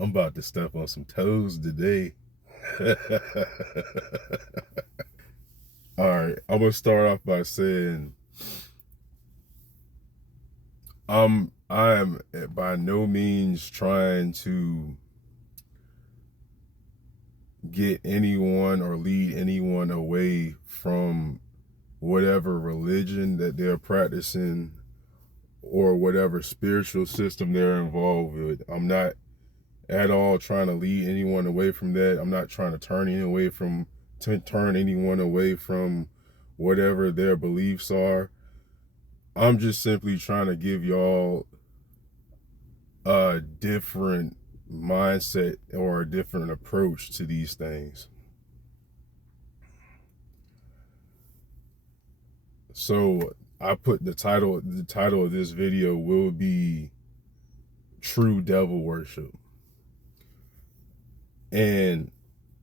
I'm about to step on some toes today. All right, I'm gonna start off by saying I am by no means trying to get anyone or lead anyone away from whatever religion that they're practicing or whatever spiritual system they're involved with. I'm not at all trying to lead anyone away from that. I'm not trying to turn anyone away from whatever their beliefs are. I'm just simply trying to give y'all a different mindset or a different approach to these things. So I put the title of this video will be True Devil Worship. And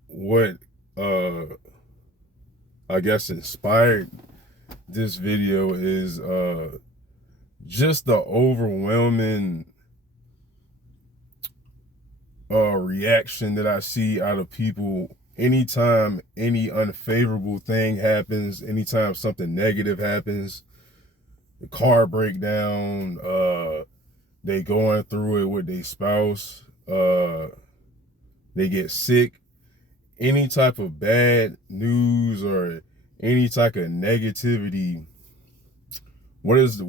what I guess inspired this video is just the overwhelming reaction that I see out of people anytime any unfavorable thing happens, anytime something negative happens, the car breakdown, they going through it with their spouse, they get sick, any type of bad news or any type of negativity. What is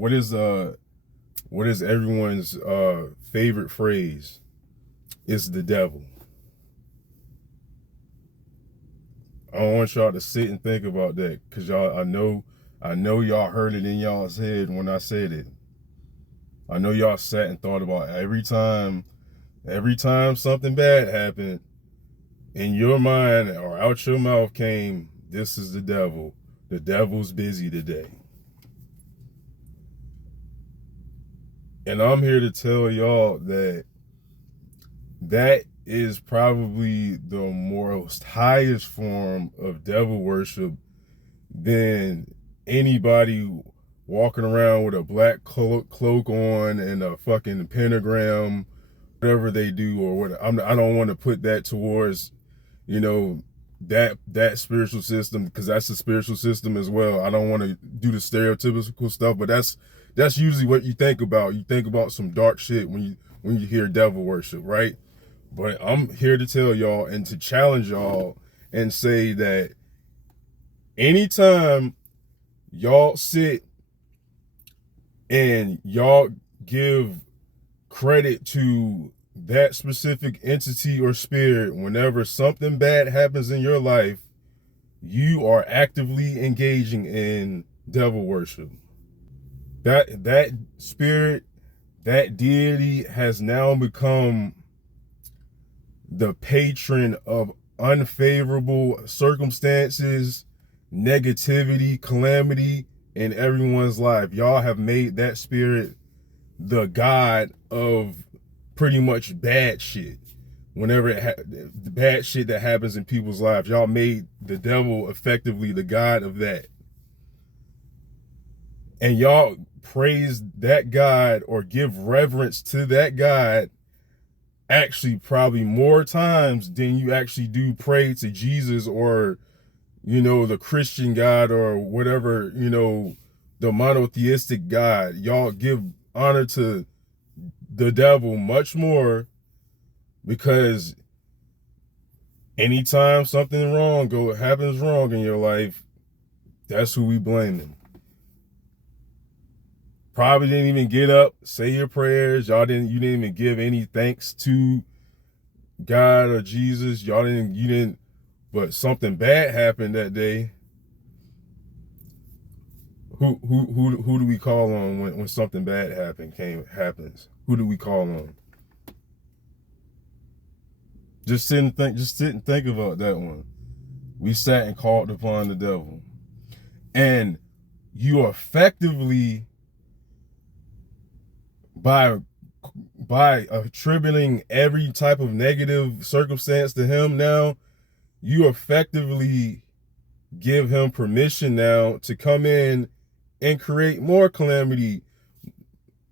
everyone's favorite phrase? It's the devil. I don't want y'all to sit and think about that, because I know y'all heard it in y'all's head when I said it. I know y'all sat and thought about every time something bad happened, in your mind or out your mouth came, this is the devil. The devil's busy today. And I'm here to tell y'all that is probably the most highest form of devil worship than anybody walking around with a black cloak on and a fucking pentagram, whatever they do, or what. I don't want to put that towards, that spiritual system, because that's a spiritual system as well. I don't want to do the stereotypical stuff, but that's usually what you think about. You think about some dark shit when you hear devil worship, right? But I'm here to tell y'all and to challenge y'all and say that anytime y'all sit and y'all give credit to that specific entity or spirit, whenever something bad happens in your life, you are actively engaging in devil worship. That spirit, that deity has now become the patron of unfavorable circumstances, negativity, calamity in everyone's life. Y'all have made that spirit the god of pretty much bad shit. Whenever the bad shit that happens in people's lives, y'all made the devil effectively the god of that. And y'all praise that god or give reverence to that god actually probably more times than you actually do pray to Jesus or, the Christian God or whatever, the monotheistic God. Y'all give honor to the devil much more, because anytime something happens wrong in your life, that's who we blaming. Probably didn't even get up, say your prayers. You didn't even give any thanks to God or Jesus. You didn't, but something bad happened that day. Who do we call on when something bad happens? Who do we call on? Just sit and think about that one. We sat and called upon the devil. And you effectively, by attributing every type of negative circumstance to him now, you effectively give him permission now to come in and create more calamity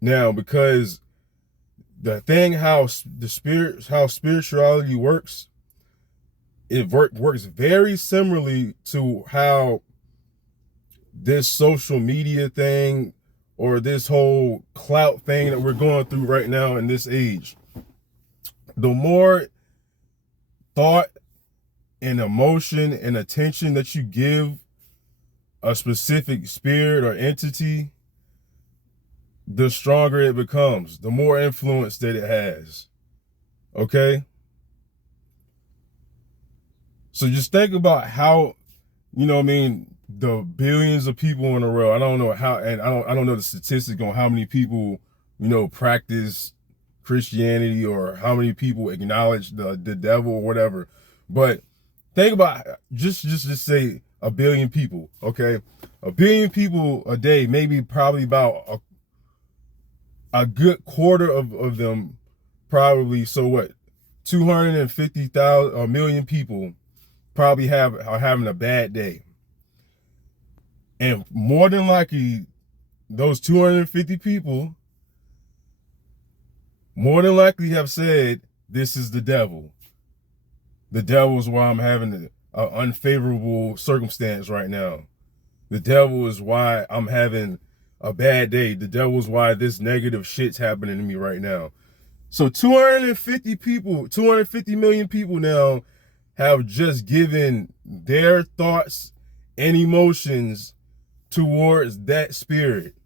now, because the thing, how spirituality works, works very similarly to how this social media thing or this whole clout thing that we're going through right now in this age. The more thought and emotion and attention that you give a specific spirit or entity, the stronger it becomes, the more influence that it has. Okay? So just think about how, the billions of people in the world. I don't know how, and I don't know the statistics on how many people, practice Christianity or how many people acknowledge the devil or whatever. But think about just say a billion people, okay? A billion people a day, maybe probably about a good quarter of them, probably, so what, 250,000, a million people probably are having a bad day. And more than likely, those 250 people more than likely have said, this is the devil. The devil is why I'm having an unfavorable circumstance right now. The devil is why I'm having a bad day. The devil is why this negative shit's happening to me right now. So 250 million people now have just given their thoughts and emotions towards that spirit.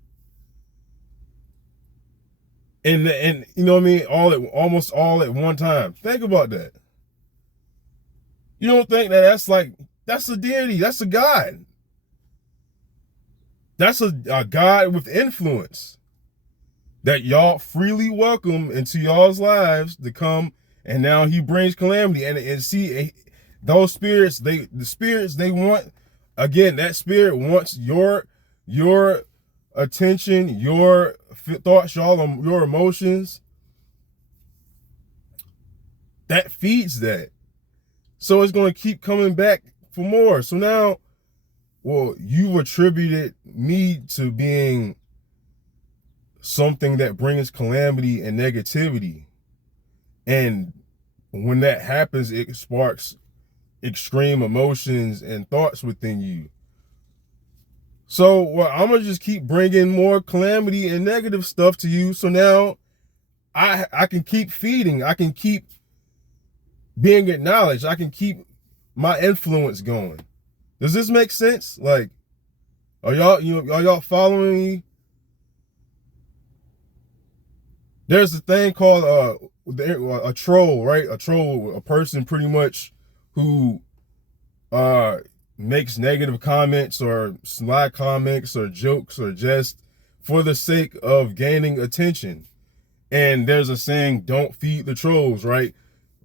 And you know what I mean? Almost all at one time. Think about that. You don't think that's a deity, that's a God. That's a God with influence that y'all freely welcome into y'all's lives to come, and now he brings calamity. And see, those spirits, they want, again, that spirit wants your attention, your thoughts, your emotions. That feeds that. So it's going to keep coming back for more. So now, well, you've attributed me to being something that brings calamity and negativity. And when that happens, it sparks extreme emotions and thoughts within you. So, well, I'm going to just keep bringing more calamity and negative stuff to you. So now I can keep feeding. I can keep being acknowledged. I can keep my influence going. Does this make sense? Like, are y'all following me? There's a thing called a troll, right? A troll, a person pretty much who makes negative comments or sly comments or jokes or just for the sake of gaining attention. And there's a saying, don't feed the trolls, right?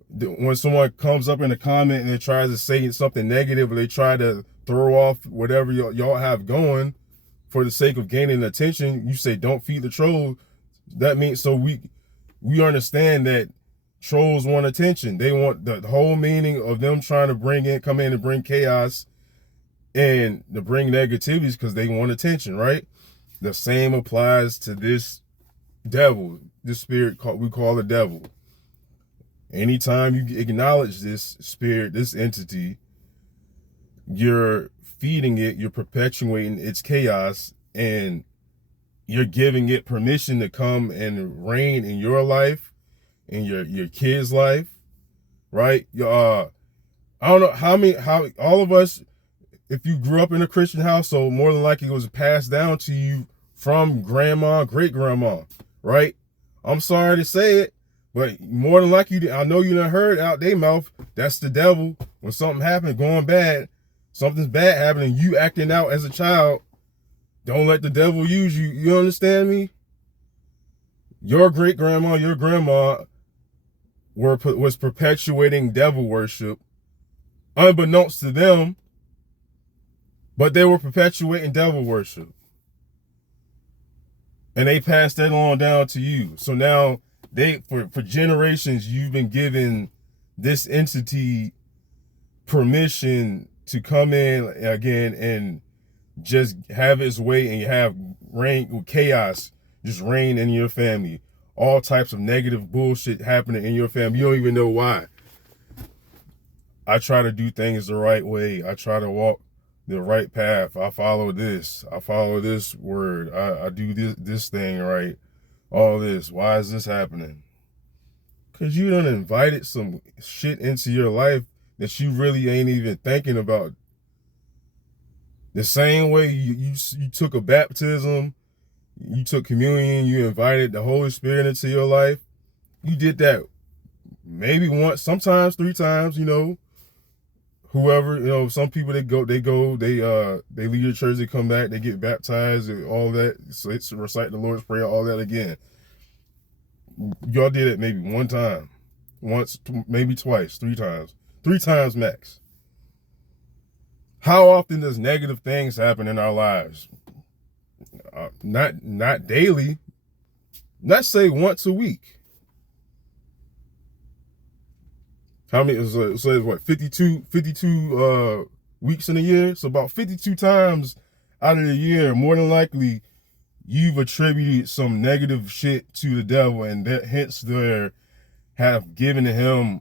When someone comes up in a comment and they tries to say something negative, or they try to throw off whatever y'all have going for the sake of gaining attention, you say, don't feed the trolls. That means, so we understand that trolls want attention. They want the whole meaning of them trying to come in and bring chaos and to bring negativities because they want attention, right? The same applies to this devil, this spirit we call the devil. Anytime you acknowledge this spirit, this entity, you're feeding it, you're perpetuating its chaos, and you're giving it permission to come and reign in your life, in your kid's life, right? I don't know how all of us, if you grew up in a Christian household, more than likely it was passed down to you from grandma, great grandma, right? I'm sorry to say it, but more than likely, I know you done heard out their mouth, that's the devil. When something happened, going bad, something's bad happening, you acting out as a child, don't let the devil use you. You understand me? Your great grandma, your grandma was perpetuating devil worship, unbeknownst to them, but they were perpetuating devil worship. And they passed that on down to you. So now for generations, you've been given this entity permission to come in again and just have its way, and you have chaos just reign in your family. all types of negative bullshit happening in your family. You don't even know why. I try to do things the right way. I try to walk the right path. I follow this. I follow this word. I do this thing right. All this. Why is this happening? Because you done invited some shit into your life that you really ain't even thinking about. The same way you took a baptism, you took communion, you invited the Holy Spirit into your life. You did that maybe once, sometimes 3 times, whoever, some people they leave the church, they come back, they get baptized and all that. So it's recite the Lord's Prayer, all that again. Y'all did it maybe 1 time, once, maybe twice, 3 times, 3 times max. How often does negative things happen in our lives? Not daily. Let's say once a week. How many? So it's what, 52 weeks in a year? So about 52 times out of the year, more than likely, you've attributed some negative shit to the devil, and that hence there have given him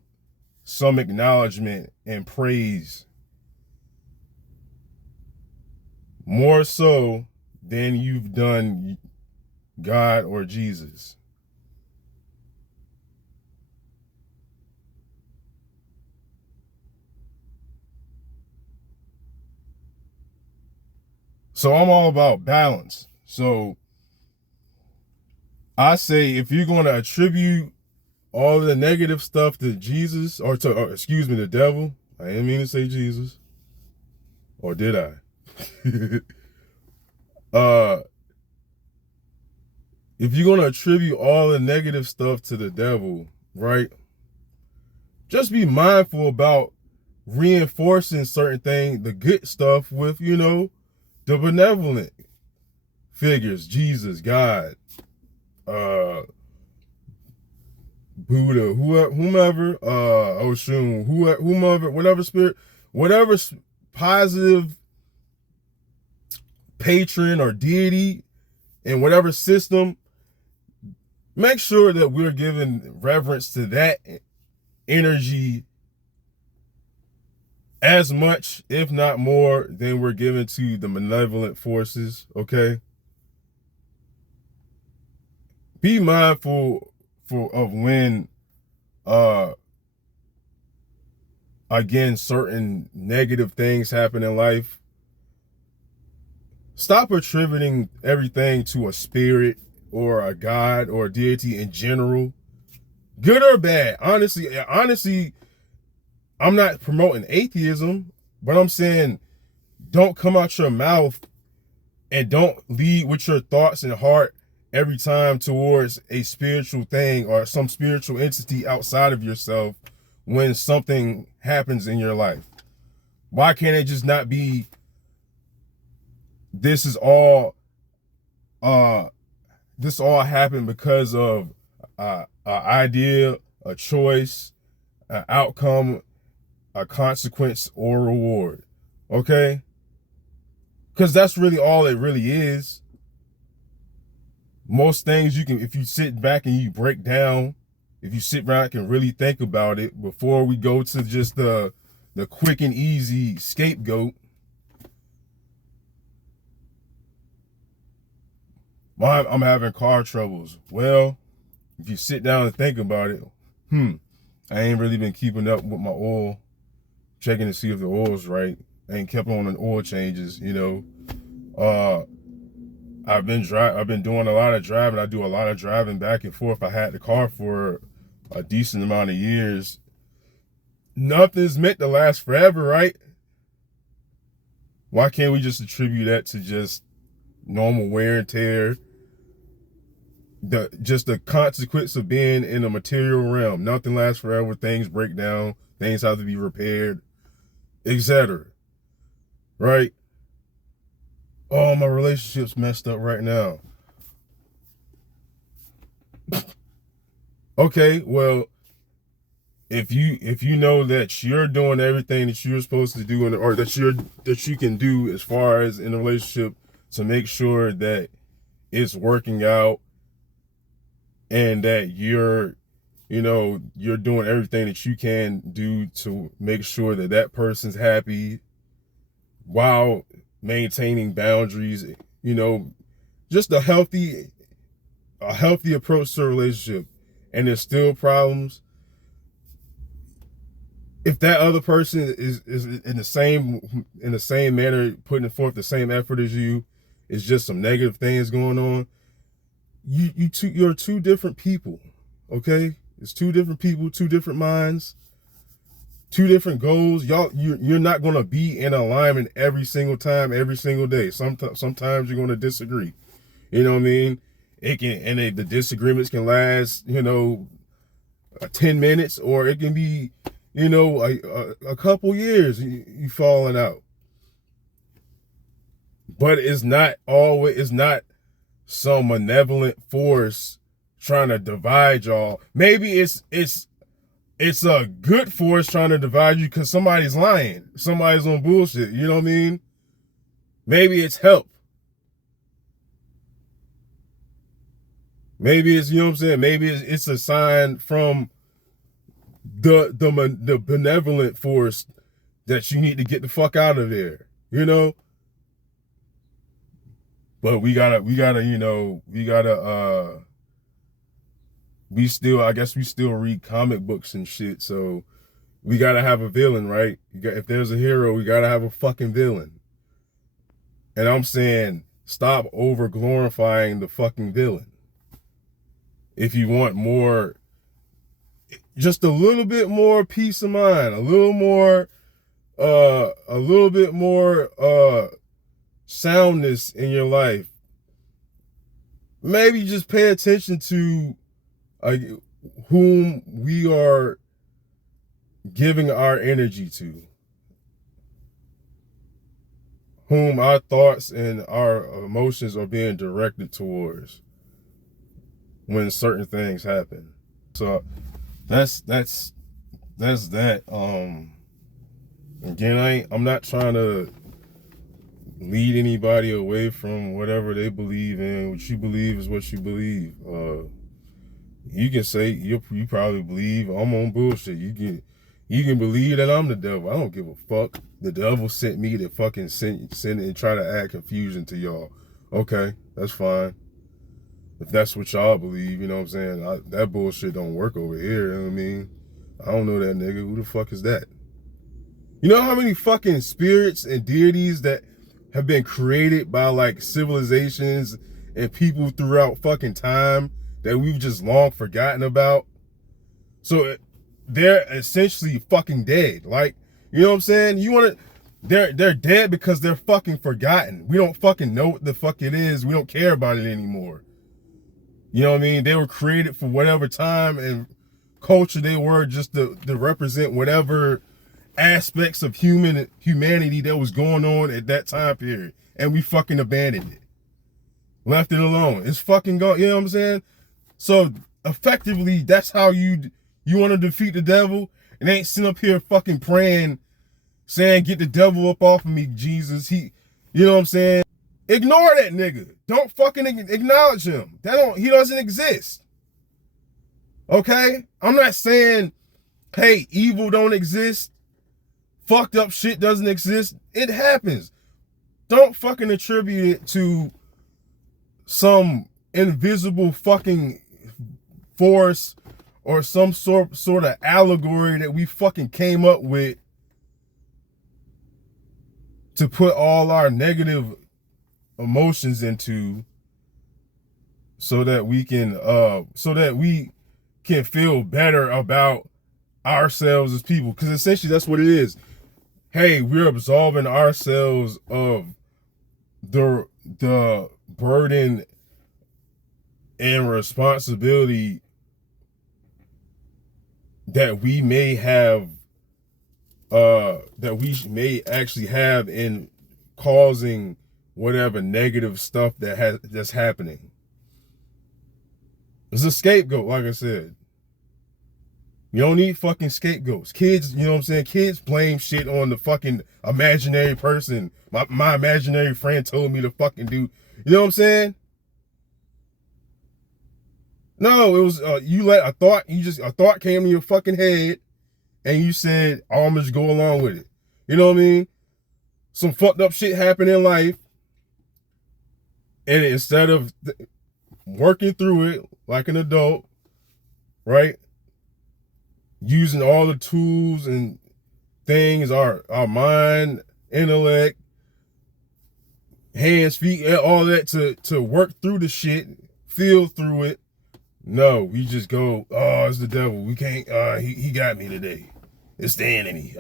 some acknowledgement and praise. More so than you've done God or Jesus. So I'm all about balance. So I say, if you're going to attribute all of the negative stuff to Jesus, or the devil, I didn't mean to say Jesus. Or did I? If you're going to attribute all the negative stuff to the devil, right? Just be mindful about reinforcing certain things, the good stuff, with, the benevolent figures, Jesus, God, Buddha, whomever, Oshun, whomever, whatever positive patron or deity in whatever system, make sure that we're giving reverence to that energy as much, if not more, than we're giving to the malevolent forces, okay? Be mindful of when, again, certain negative things happen in life. Stop attributing everything to a spirit or a God or a deity in general, good or bad. Honestly, I'm not promoting atheism, but I'm saying don't come out your mouth and don't lead with your thoughts and heart every time towards a spiritual thing or some spiritual entity outside of yourself when something happens in your life. Why can't it just not be, this all happened because of an idea, a choice, an outcome, a consequence, or reward, okay? Because that's really all it really is. Most things if you sit back and you break down, if you sit back and really think about it before we go to just the quick and easy scapegoat. I'm having car troubles. Well, if you sit down and think about it, I ain't really been keeping up with my oil, checking to see if the oil's right. I ain't kept on the oil changes, I've been doing a lot of driving. I do a lot of driving back and forth. I had the car for a decent amount of years. Nothing's meant to last forever, right? Why can't we just attribute that to just normal wear and tear? Just the consequence of being in a material realm. Nothing lasts forever. Things break down. Things have to be repaired, etc. Right? Oh, my relationship's messed up right now. Okay, well, if you know that you're doing everything that you're supposed to do, or that you can do as far as in a relationship to make sure that it's working out, and that you're doing everything that you can do to make sure that that person's happy while maintaining boundaries, just a healthy approach to a relationship. And there's still problems. If that other person is in the same manner, putting forth the same effort as you, it's just some negative things going on. You're two different people, okay? It's two different people, two different minds, two different goals. You're not gonna be in alignment every single time, every single day. Sometimes you're gonna disagree. You know what I mean? The disagreements can last, 10 minutes, or it can be, a couple years you falling out. But it's not some malevolent force trying to divide y'all. Maybe it's a good force trying to divide you because somebody's lying. Somebody's on bullshit. You know what I mean? Maybe it's help. Maybe it's, you know what I'm saying? Maybe it's a sign from the benevolent force that you need to get the fuck out of there, But we still read comic books and shit, so we gotta have a villain, right? If there's a hero, we gotta have a fucking villain. And I'm saying, stop over glorifying the fucking villain. If you want more, just a little bit more peace of mind, a little bit more soundness in your life, maybe just pay attention to whom we are giving our energy to, whom our thoughts and our emotions are being directed towards when certain things happen. So that's that. Again, I'm not trying to lead anybody away from whatever they believe in. What you believe is what you believe. You can say you probably believe I'm on bullshit. You can believe that I'm the devil. I don't give a fuck. The devil sent me to fucking send and try to add confusion to y'all. Okay, that's fine. If that's what y'all believe, you know what I'm saying? That bullshit don't work over here, you know what I mean? I don't know that nigga. Who the fuck is that? You know how many fucking spirits and deities that have been created by like civilizations and people throughout fucking time that we've just long forgotten about? So they're essentially fucking dead. Like, you know what I'm saying? They're dead because they're fucking forgotten. We don't fucking know what the fuck it is. We don't care about it anymore. You know what I mean? They were created for whatever time and culture they were, just to represent whatever aspects of humanity that was going on at that time period. And we fucking abandoned it. Left it alone. It's fucking gone. You know what I'm saying? So effectively, that's how you want to defeat the devil. And ain't sitting up here fucking praying, saying, get the devil up off of me, Jesus. You know what I'm saying? Ignore that nigga. Don't fucking acknowledge him. He doesn't exist. Okay? I'm not saying, hey, evil don't exist. Fucked up shit doesn't exist. It happens. Don't fucking attribute it to some invisible fucking force or some sort of allegory that we fucking came up with to put all our negative emotions into, so that we can feel better about ourselves as people. Because essentially that's what it is. Hey, we're absolving ourselves of the burden and responsibility that we may have, that we may actually have in causing whatever negative stuff that's happening. It's a scapegoat, like I said. You don't need fucking scapegoats. Kids, you know what I'm saying? Kids blame shit on the fucking imaginary person. My imaginary friend told me to fucking do. You know what I'm saying? No, it was you let a thought came in your fucking head, and you said, oh, I'm just go along with it. You know what I mean? Some fucked up shit happened in life, and instead of working through it like an adult, right? Using all the tools and things, our mind, intellect, hands, feet, all that to work through the shit, feel through it. No, we just go, oh, it's the devil. We can't, he got me today. It's the enemy.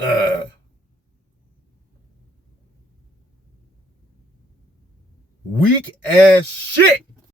Weak ass shit.